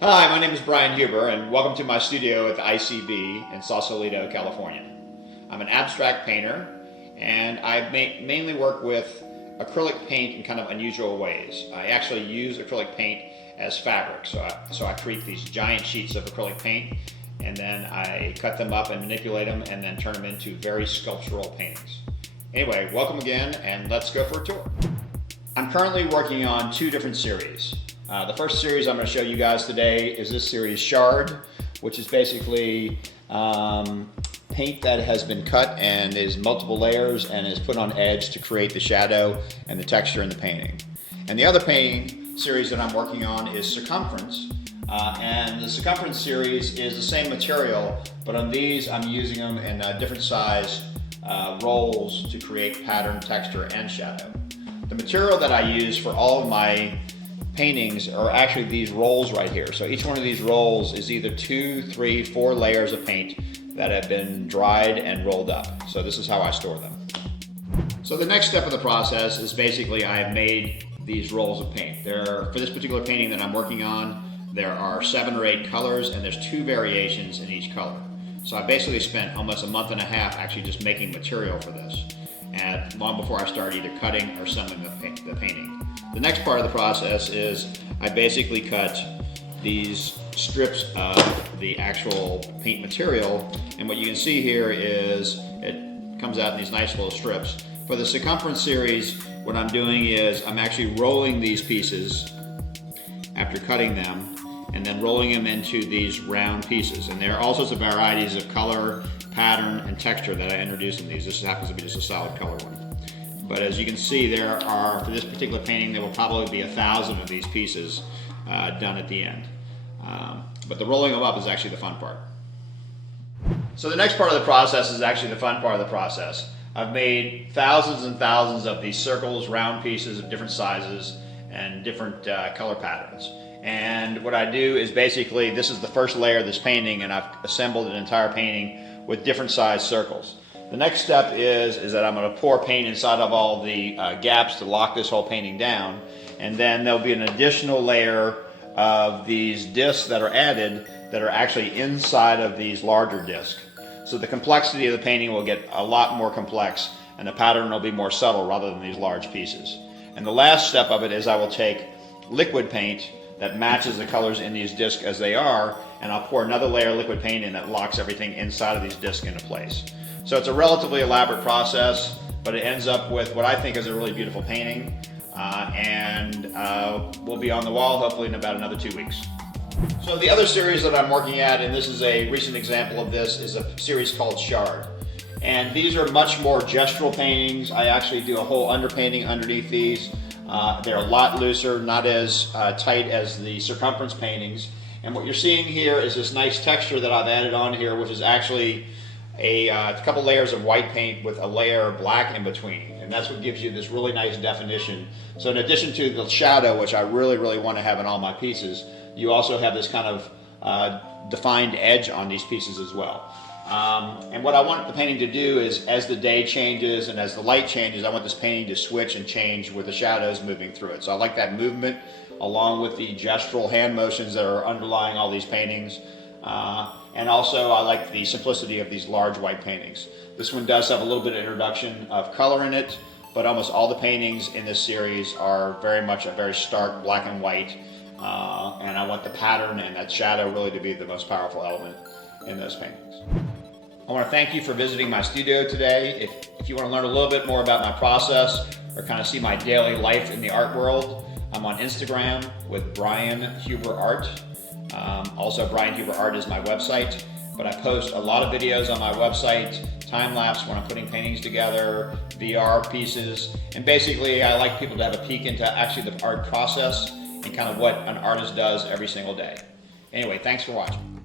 Hi, my name is Brian Huber, and welcome to my studio at the ICB in Sausalito, California. I'm an abstract painter, and I mainly work with acrylic paint in kind of unusual ways. I actually use acrylic paint as fabric, so I create these giant sheets of acrylic paint, and then I cut them up and manipulate them, and then turn them into very sculptural paintings. Anyway, welcome again, and let's go for a tour. I'm currently working on two different series. The first series I'm going to show you guys today is this series Shard, which is basically paint that has been cut and is multiple layers and is put on edge to create the shadow and the texture in the painting. And the other painting series that I'm working on is Circumference. And the Circumference series is the same material, but on these I'm using them in different size rolls to create pattern, texture, and shadow. The material that I use for all of my paintings are actually these rolls right here. So each one of these rolls is either 2, 3, 4 layers of paint that have been dried and rolled up. So this is how I store them. So the next step of the process is basically I have made these rolls of paint. For this particular painting that I'm working on, there are 7 or 8 colors, and there's 2 variations in each color. So I basically spent almost a month and a half actually just making material for this, and long before I started either cutting or assembling the painting. The next part of the process is I basically cut these strips of the actual paint material, and what you can see here is it comes out in these nice little strips. For the Circumference series, what I'm doing is I'm actually rolling these pieces after cutting them, and then rolling them into these round pieces. And there are all sorts of varieties of color, pattern, and texture that I introduce in these. This happens to be just a solid color one. But as you can see, there are, for this particular painting, there will probably be 1,000 of these pieces done at the end. But the rolling them up is actually the fun part. So the next part of the process is actually the fun part of the process. I've made thousands and thousands of these circles, round pieces of different sizes and different color patterns. And what I do is basically, this is the first layer of this painting, and I've assembled an entire painting with different sized circles. The next step is that I'm going to pour paint inside of all the gaps to lock this whole painting down, and then there'll be an additional layer of these discs that are added that are actually inside of these larger discs. So the complexity of the painting will get a lot more complex, and the pattern will be more subtle rather than these large pieces. And the last step of it is I will take liquid paint that matches the colors in these discs as they are, and I'll pour another layer of liquid paint in that locks everything inside of these discs into place. So it's a relatively elaborate process, but it ends up with what I think is a really beautiful painting, and will be on the wall hopefully in about another 2 weeks. So the other series that I'm working at, and this is a recent example of this, is a series called Shard. And these are much more gestural paintings. I actually do a whole underpainting underneath these. They're a lot looser, not as tight as the Circumference paintings. And what you're seeing here is this nice texture that I've added on here, which is actually a couple layers of white paint with a layer of black in between. And that's what gives you this really nice definition. So in addition to the shadow, which I really want to have in all my pieces, you also have this kind of defined edge on these pieces as well. And what I want the painting to do is, as the day changes and as the light changes, I want this painting to switch and change with the shadows moving through it. So I like that movement along with the gestural hand motions that are underlying all these paintings. And also I like the simplicity of these large white paintings. This one does have a little bit of introduction of color in it, but almost all the paintings in this series are very much a very stark black and white. And I want the pattern and that shadow really to be the most powerful element in those paintings. I want to thank you for visiting my studio today. If you want to learn a little bit more about my process or kind of see my daily life in the art world, I'm on Instagram with Brian Huber Art. Also, Brian Huber Art is my website, but I post a lot of videos on my website, time-lapse when I'm putting paintings together, VR pieces, and basically I like people to have a peek into actually the art process and kind of what an artist does every single day. Anyway, thanks for watching.